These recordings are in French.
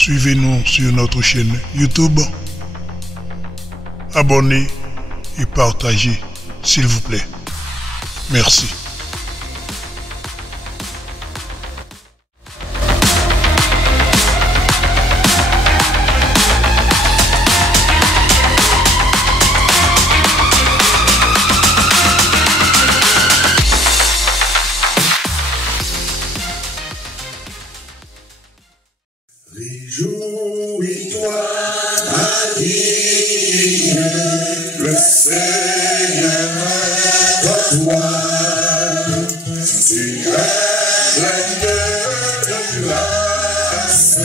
Suivez-nous sur notre chaîne YouTube. Abonnez et partagez, s'il vous plaît. Merci. Réjouis-toi, ma vie, le Seigneur est en toi. Tu es plein de grâce,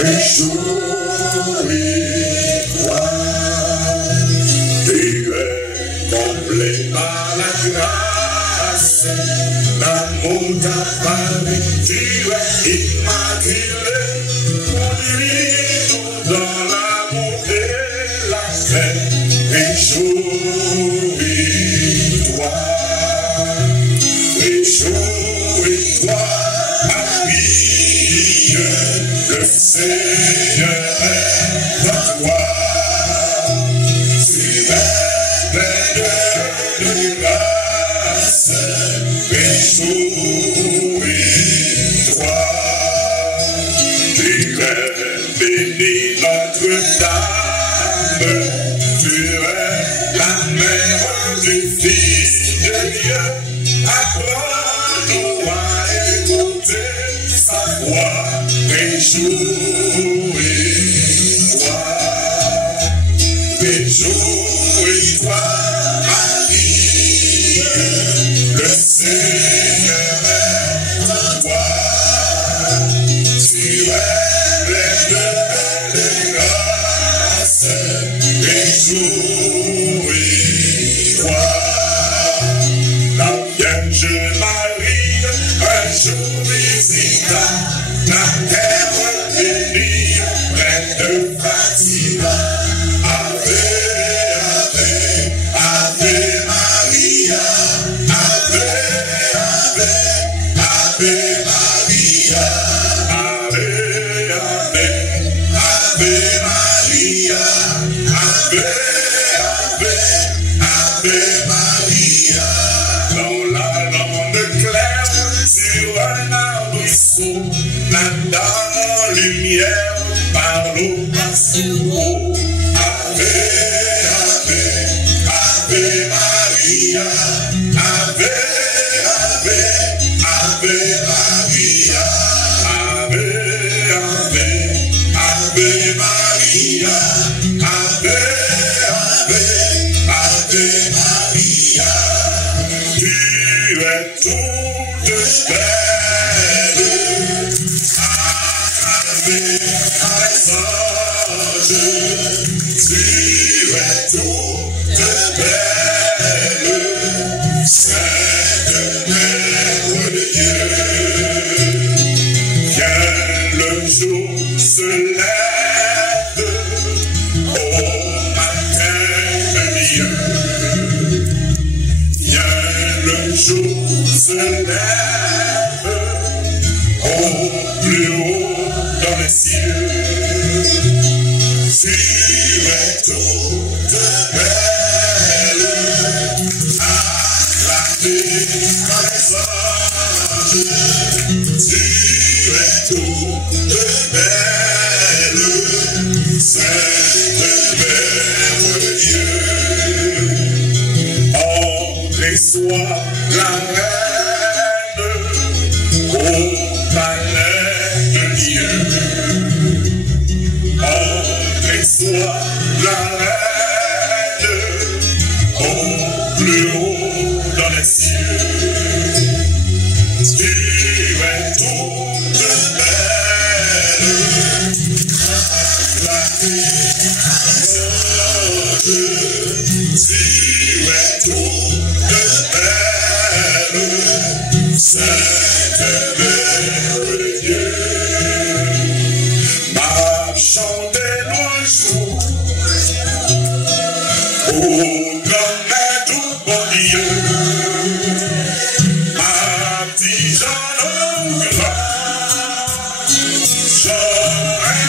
réjouis-toi. Tu es comblé par la grâce, l'amour t'a parlé, tu es immaculé. Dans l'amour et la paix, réjouis-toi, réjouis-toi, ma vie, le Seigneur est en toi. Tu es plein de grâce, réjouis-toi. Tu es béni Notre-Dame, tu es la mère du Fils de Dieu. Apprends-nous à écouter sa voix, réjouis-toi, réjouis-toi, Marie, le Seigneur est en toi. Tu es plein de grâce, réjouis-toi. La Vierge Marie, un jour visita la terre bénie, près de Fatima. Ave, Ave, Ave Maria, Ave, Ave, Ave Maria. Ave, Maria, Ave, Ave, Ave Maria. Dans la lande claire, sur un arbrisseau, la dame en lumière parle au passereau. Ave, Ave, Ave Maria, Ave, Ave, Ave Maria. Ave, Ave, Ave Maria, Ave, Ave, Ave Maria. Tu es toute belle, acclamée par les anges. Tu es toute belle, Sainte Mère de Dieu. Viens le jour se lève, au matin de Dieu. Viens le jour se lève, au plus haut dans les cieux. Tu es toute belle, acclamée par les anges. Tu es toute belle, Sainte Mère de Dieu. Entrez sois la reine au palais de Dieu. Entrez sois la reine au plus haut dans les cieux. Tu es toute belle, acclamée par les anges. Tu es toute belle, Sainte Mère de Dieu. Marchons des loin jours, au grand maître bon Dieu. Artisan au grand, j'aurais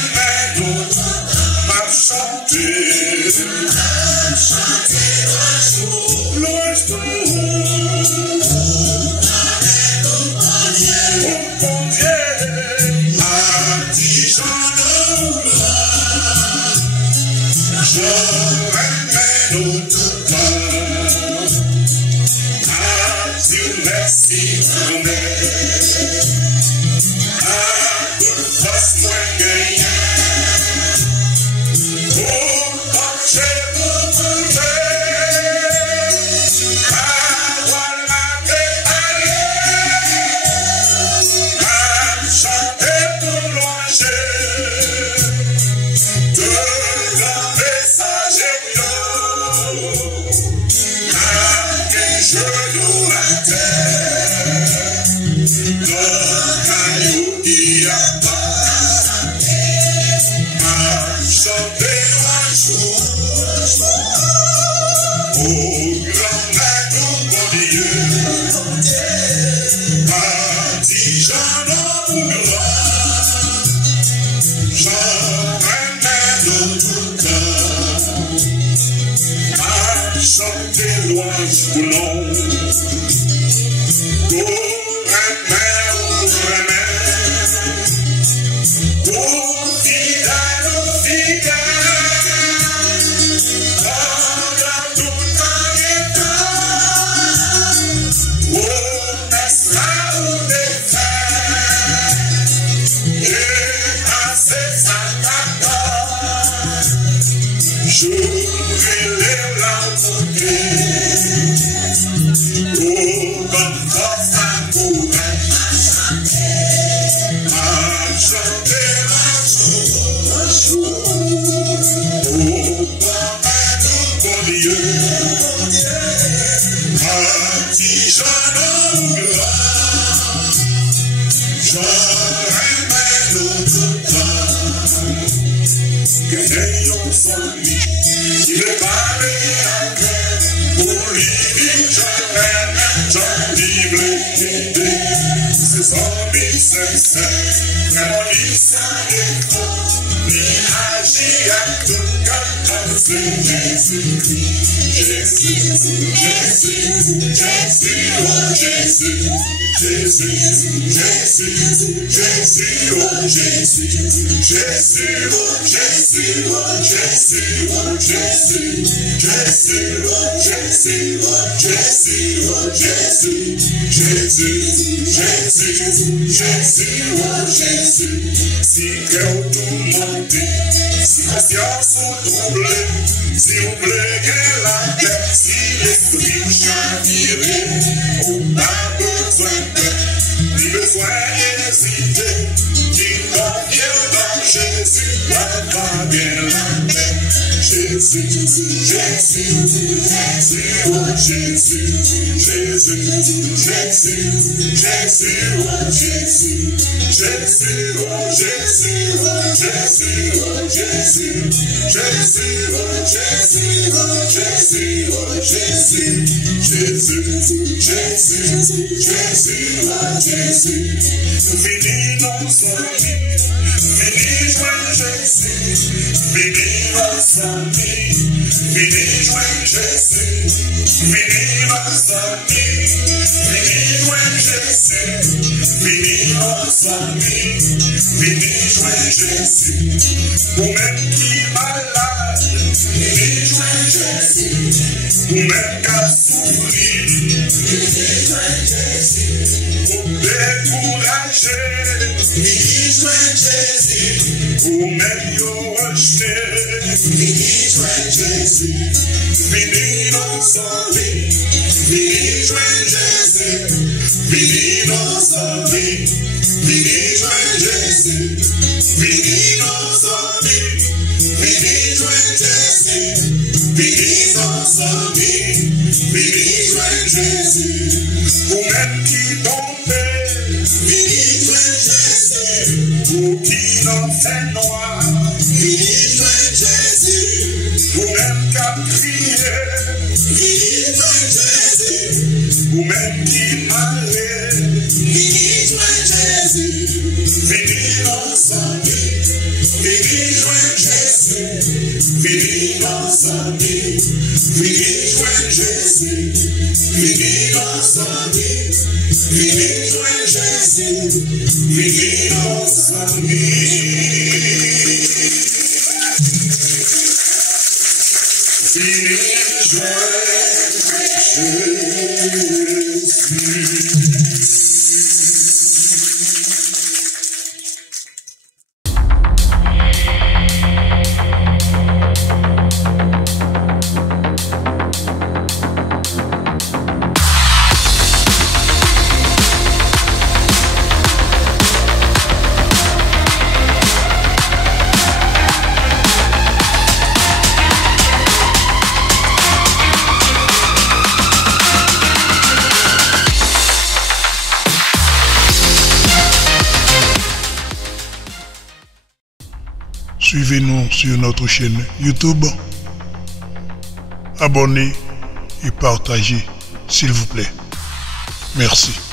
vini ensemble, vini joindre Jésus, vini ensemble. Vini joindre Jésus. Suivez-nous sur notre chaîne YouTube. Abonnez et partagez, s'il vous plaît. Merci.